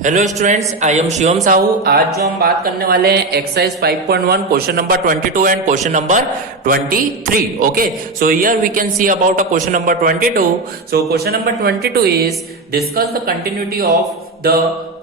Hello students, I am Shivam Sahu. आज जो हम बात करने वाले हैं exercise 5.1 question number 22 and question number 23। Okay, so here we can see about a question number 22। So question number 22 is discuss the continuity of the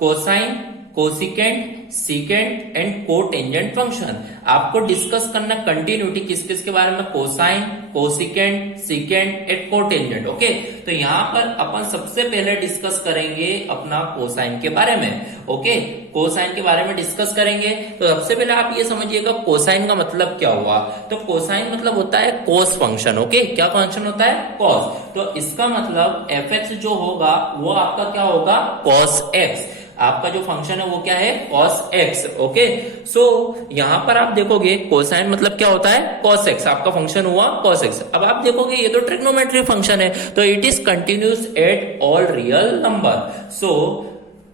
cosine, cosecant, secant and cotangent function. आपको discuss करना continuity किस किस के बारे में, cosine, cosecant, secant and cotangent. Okay, तो यहाँ पर अपन सबसे पहले डिस्कस करेंगे अपना कोसाइन के बारे में। ओके, कोसाइन के बारे में डिस्कस करेंगे। तो सबसे पहले आप ये समझिएगा कोसाइन का मतलब क्या हुआ। तो कोसाइन मतलब होता है कॉस फंक्शन। ओके, क्या फंक्शन होता है, कॉस। तो इसका मतलब एफ एक्स जो होगा वो आपका क्या होगा, कॉस एक्स। आपका जो फंक्शन है वो क्या है, cos x। ओके, सो यहां पर आप देखोगे कोसाइन मतलब क्या होता है, cos x। आपका फंक्शन हुआ cos x। अब आप देखोगे ये तो ट्रिग्नोमेट्री फंक्शन है, तो it is continuous at all real number. So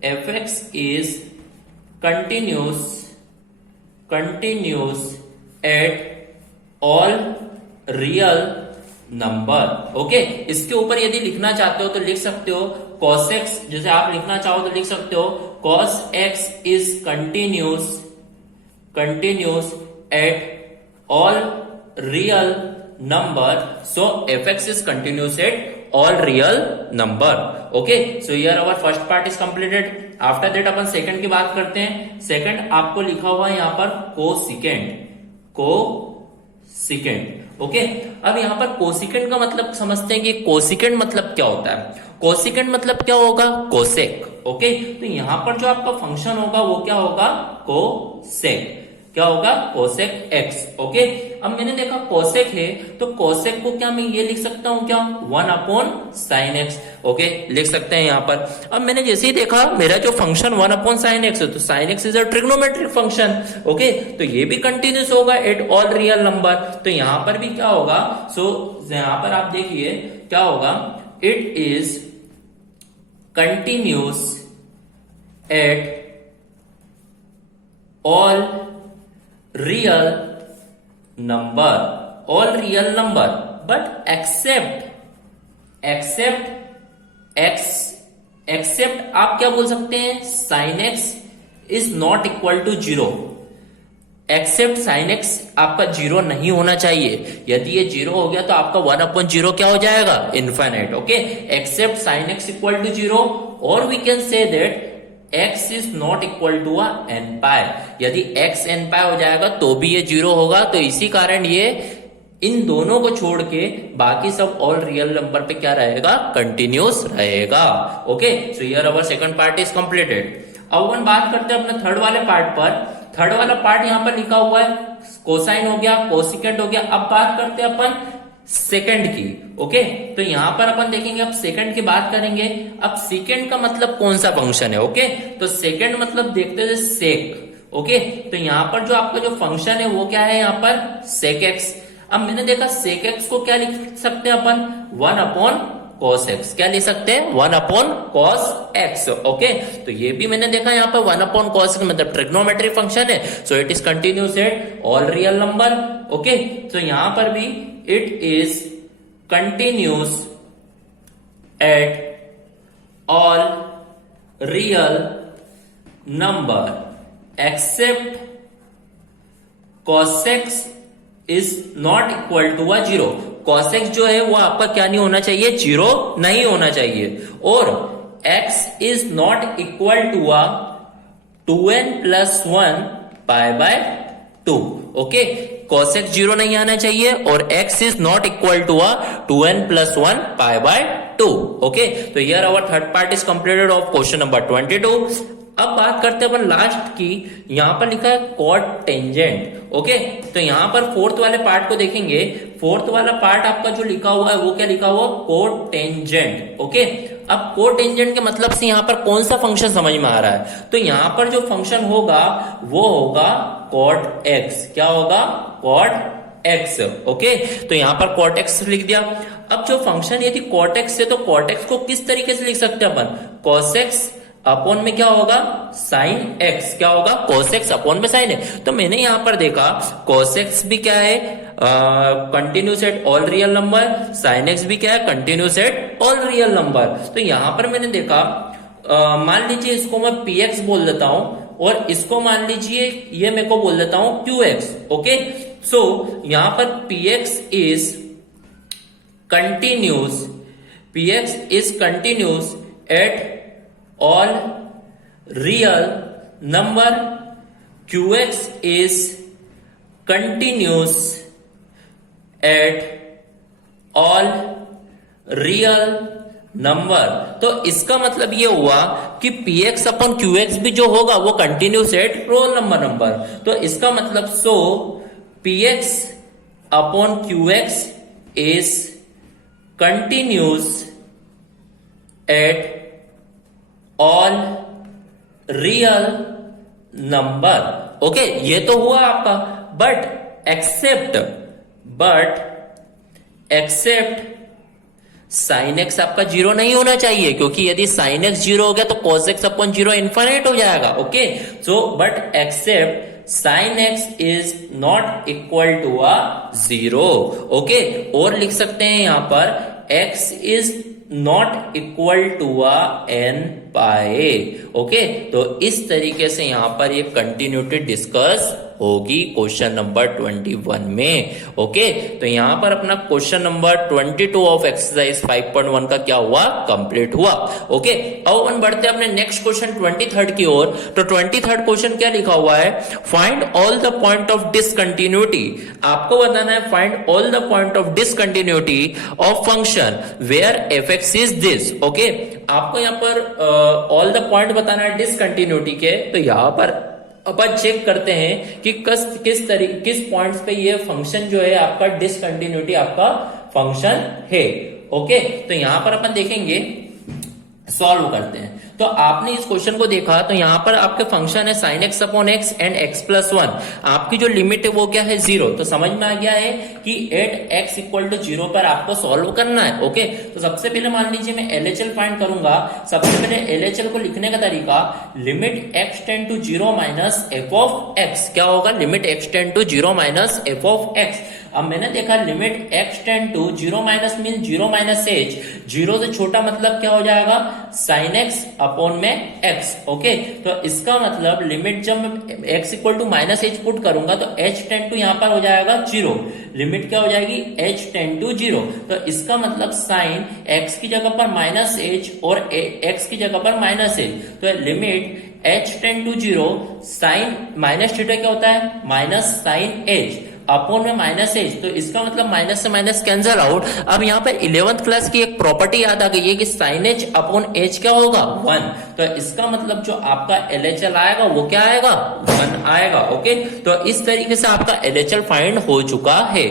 f x is continuous at all real number. Okay, इसके ऊपर यदि लिखना चाहते हो तो लिख सकते हो cos x। जैसे आप लिखना चाहो तो लिख सकते हो cos x is continuous at all real number. So f x is continuous at all real number. Okay, so here our first part is completed. After that अपन सेकंड की बात करते हैं। सेकंड आपको लिखा हुआ है यहाँ पर कोसिकेंट। ओके, अब यहाँ पर कोसिकेंट का मतलब समझते हैं कि कोसिकेंट मतलब क्या होता है। कोसिकेंट मतलब क्या होगा, कोसेक। ओके, तो यहाँ पर जो आपका फंक्शन होगा वो क्या होगा, कोसेक। क्या होगा, कोसेक एक्स। ओके, अब मैंने देखा कोसेक है तो कोसेक को क्या मैं ये लिख सकता हूं क्या, 1/sin x। ओके, लिख सकते हैं यहाँ पर। अब मैंने जैसे ही देखा मेरा जो फंक्शन 1/sin x है, तो sin x is a trigonometric function. Okay, तो ये भी कंटिन्यूस होगा एट ऑल रियल नंबर। तो यहाँ पर भी क्या होगा, सो यहाँ पर आप देखिए क्या होगा, it is continuous at all real number but except आप क्या बोल सकते हैं, sin x is not equal to 0। Except sin x आपका 0 नहीं होना चाहिए। यदि ये 0 हो गया तो आपका 1/0 क्या हो जाएगा, infinite. Okay, except sin x equal to 0, और we can say that x is not equal to n pi. यदि x n पाई हो जाएगा तो भी ये 0 होगा। तो इसी कारण ये इन दोनों को छोड़ के बाकी सब ऑल रियल नंबर पे क्या रहेगा, कंटिन्यूस रहेगा। Okay, so here our second part is completed. अब अपन बात करते हैं अपने थर्ड वाले पार्ट पर। थर्ड वाला पार्ट यहाँ पर लिखा हुआ है कोसाइन हो गया, कोसिकेंट हो गया। अब बात करते हैं अपन सेकंड की। ओके, तो यहां पर अपन देखेंगे, अब सेकंड की बात करेंगे। अब सेकंड का मतलब कौन सा फंक्शन है। ओके, तो सेकंड मतलब देखते हैं सेक। ओके, तो यहां पर जो आपका जो फंक्शन है वो क्या है, यहाँ पर सेक एक्स। अब मैंने देखा सेक एक्स को क्या लिख सकते हैं अपन, 1/cos x। क्या लिख सकते हैं, 1/cos x। ओके, तो ये भी मैंने देखा यहाँ पर 1/cos x मतलब ट्रिग्नोमेट्रिक फंक्शन है। So it is continuous at all real number. Okay, तो यहां पर भी it is continuous at all real number except cos x is not equal to 0। cos x जो है वो आपका क्या नहीं होना चाहिए, 0 नहीं होना चाहिए। और x is not equal to 2n+1 π/2। Okay, cos x 0 नहीं आना चाहिए और x is not equal to 2n+1 π/2। Okay, तो here our third part is completed of question number 22। अब बात करते हैं अपन लास्ट की। यहां पर लिखा है कॉट टेंजेंट। ओके, तो यहां पर फोर्थ वाले पार्ट को देखेंगे। फोर्थ वाला पार्ट आपका जो लिखा हुआ है वो क्या लिखा हुआ, कोट टेंजेंट। ओके, अब कोट टेंजेंट के मतलब से यहां पर कौन सा फंक्शन समझ में आ रहा है, तो यहां पर जो फंक्शन होगा वो होगा कॉट एक्स। क्या होगा, कॉट एक्स। ओके, तो यहां पर कॉट एक्स लिख दिया। अब जो फंक्शन यदि कॉट एक्स है तो कॉट एक्स को किस तरीके से लिख सकते हैं अपन, कॉस एक्स अपॉन में क्या होगा, साइन एक्स। क्या होगा, cos x अपॉन में साइन एक्स। तो मैंने यहां पर देखा cos x भी क्या है, continuous at all real number, sine x भी क्या है, continuous at all real number. तो यहां पर मैंने देखा मान लीजिए इसको मैं px बोल देता हूं और इसको मान लीजिए ये मेरे को बोल देता हूं qx। ओके, सो यहां पर px is continuous, px is continuous at all real number, qx is continuous at all real number. तो इसका मतलब ये हुआ कि px अपॉन qx भी जो होगा वो कंटिन्यूस एट रोल नंबर। तो इसका मतलब सो px upon qx is continuous at all real number. Okay, ये तो हुआ आपका, बट एक्सेप्ट साइन एक्स आपका जीरो नहीं होना चाहिए, क्योंकि यदि साइन एक्स जीरो हो गया तो cos x upon zero infinite हो जाएगा। Okay, so but except sine x is not equal to a zero. Okay, और लिख सकते हैं यहां पर x is not equal to a n pi. Okay, तो इस तरीके से यहां पर ये कंटिन्यूटी डिस्कस होगी क्वेश्चन नंबर 21 में। ओके, तो यहां पर अपना क्वेश्चन नंबर 22 ऑफ एक्सरसाइज 5.1 का क्या हुआ, कंप्लीट हुआ। ओके, अब अपन बढ़ते हैं अपने नेक्स्ट क्वेश्चन 23rd की ओर। तो 23rd क्वेश्चन क्या लिखा हुआ है, find all the point of discontinuity. आपको बताना है find all the point of discontinuity of function where f x is this. Okay, आपको यहां पर ऑल द पॉइंट बताना है डिसकंटिन्यूटी के। तो यहां पर अपन चेक करते हैं कि किस पॉइंट्स पे ये फंक्शन जो है आपका डिसकंटिन्यूटी आपका फंक्शन है। ओके, तो यहां पर अपन देखेंगे, सॉल्व करते हैं। तो आपने इस क्वेश्चन को देखा तो यहां पर आपके फंक्शन है sign x upon x and x plus one. आपकी जो लिमिट है वो क्या है, जीरो। तो समझ में आ गया है कि at x equal to zero पर आपको सॉल्व करना है। ओके, तो सबसे पहले मान लीजिए मैं एलएचएल फाइंड करूंगा। सबसे पहले एलएचएल को लिखने का तरीका, limit x tend to zero minus f of x. क्या होगा, limit x tend to zero minus f of x. अब मैंने देखा limit x tend to zero minus mean zero minus h, zero से छोटा मतलब क्या हो जाएगा, साइन एक्स अपॉन में एक्स। ओके, तो इसका मतलब लिमिट जब मैं x equal to minus h put करूंगा तो एच टेंड टू यहां पर हो जाएगा जीरो। लिमिट क्या हो जाएगी, एच टेंड टू जीरो। तो इसका मतलब साइन एक्स की जगह पर माइनस एच और एक्स की जगह पर माइनस एच। तो limit h tend to zero, sine minus theta क्या होता है, माइनस साइन एच अपॉन में माइनस एच। तो इसका मतलब माइनस से माइनस कैंसल आउट। अब यहाँ पे 11th क्लास की एक प्रॉपर्टी याद आ गई है कि साइन एच अपॉन एच क्या होगा, 1। तो इसका मतलब जो आपका एलएचएल आएगा वो क्या आएगा, 1 आएगा। ओके, तो इस तरीके से आपका एलएचएल फाइंड हो चुका है।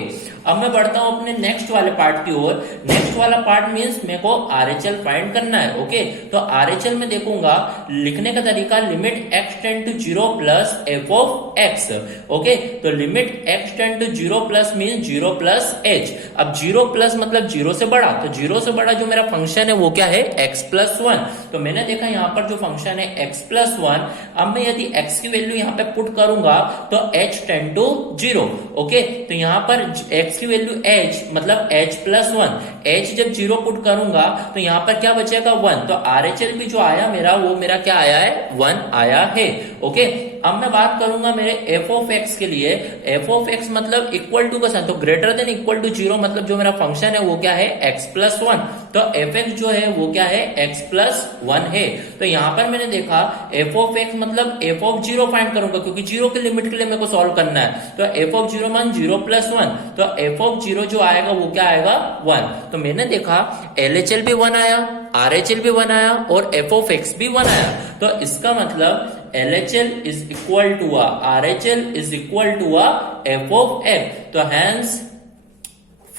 अब मैं बढ़ता हूं अपने नेक्स्ट वाले पार्ट की ओर। नेक्स्ट वाला पार्ट मींस मेरे को आरएचएल फाइंड करना है। ओके, तो आरएचएल में देखूंगा, लिखने का तरीका limit x tend to zero plus f of x. Okay, तो limit x tend to zero plus mean zero plus h. अब जीरो प्लस मतलब जीरो से बड़ा, तो जीरो से बड़ा जो मेरा फंक्शन है वो क्या है, एक्स प्लस वन। तो मैंने देखा यहाँ पर जो फंक्शन है एक्स प्लस वन। अब मैं यदि एक्स की वैल्यू यहाँ पे पुट करूंगा तो h tend to zero. Okay, तो यहाँ पर एक्स की वैल्यू h मतलब h प्लस वन। h जब जीरो पुट करूंगा तो यहां पर क्या बचेगा, 1। तो आरएचएल भी जो आया मेरा वो मेरा क्या आया है, 1 आया है। ओके, अब मैं बात करूंगा मेरे एफ ऑफ एक्स के लिए। एफ ऑफ एक्स मतलब इक्वल टू का साइन, तो greater than equal to zero मतलब जो मेरा फंक्शन है वो क्या है, एक्स प्लस वन। तो एफ एक्स जो है वो क्या है, एक्स प्लस वन है। तो यहां पर मैंने देखा एफ ऑफ एक्स मतलब एफ ऑफ जीरो फाइंड करूंगा, क्योंकि जीरो के लिमिट के लिए मेरे को सॉल्व करना है। तो एफ ऑफ जीरो मान जीरो प्लस वन। तो एफ ऑफ जीरो जो आएगा वो क्या आएगा, 1। तो मैंने देखा एलएचएल भी 1 आया, आरएचएल भी 1 आया और एफ ऑफ एक्स भी 1 आया। तो इसका मतलब LHL is equal to a RHL is equal to a f of x. तो hence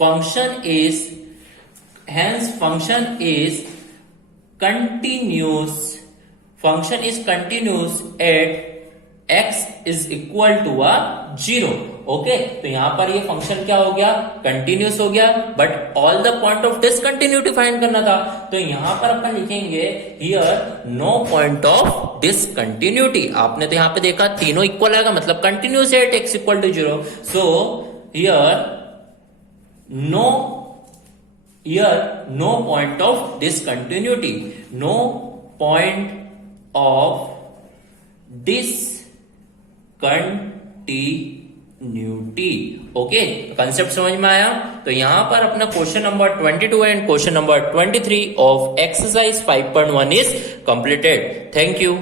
function is continuous. Function is continuous at x is equal to a 0. Okay, तो यहां पर ये फंक्शन क्या हो गया, कंटिन्यूस हो गया। But all the point of discontinuity find करना था। तो यहां पर अपन लिखेंगे here no point of discontinuity. आपने तो यहां पे देखा तीनों इक्वल आएगा मतलब कंटिन्यूस है, x equal to 0। So here no point of discontinuity. No point of discontinuity. Okay, concept समझ में आया? तो यहां पर अपना question number 22 and question number 23 of exercise 5.1 is completed. Thank you.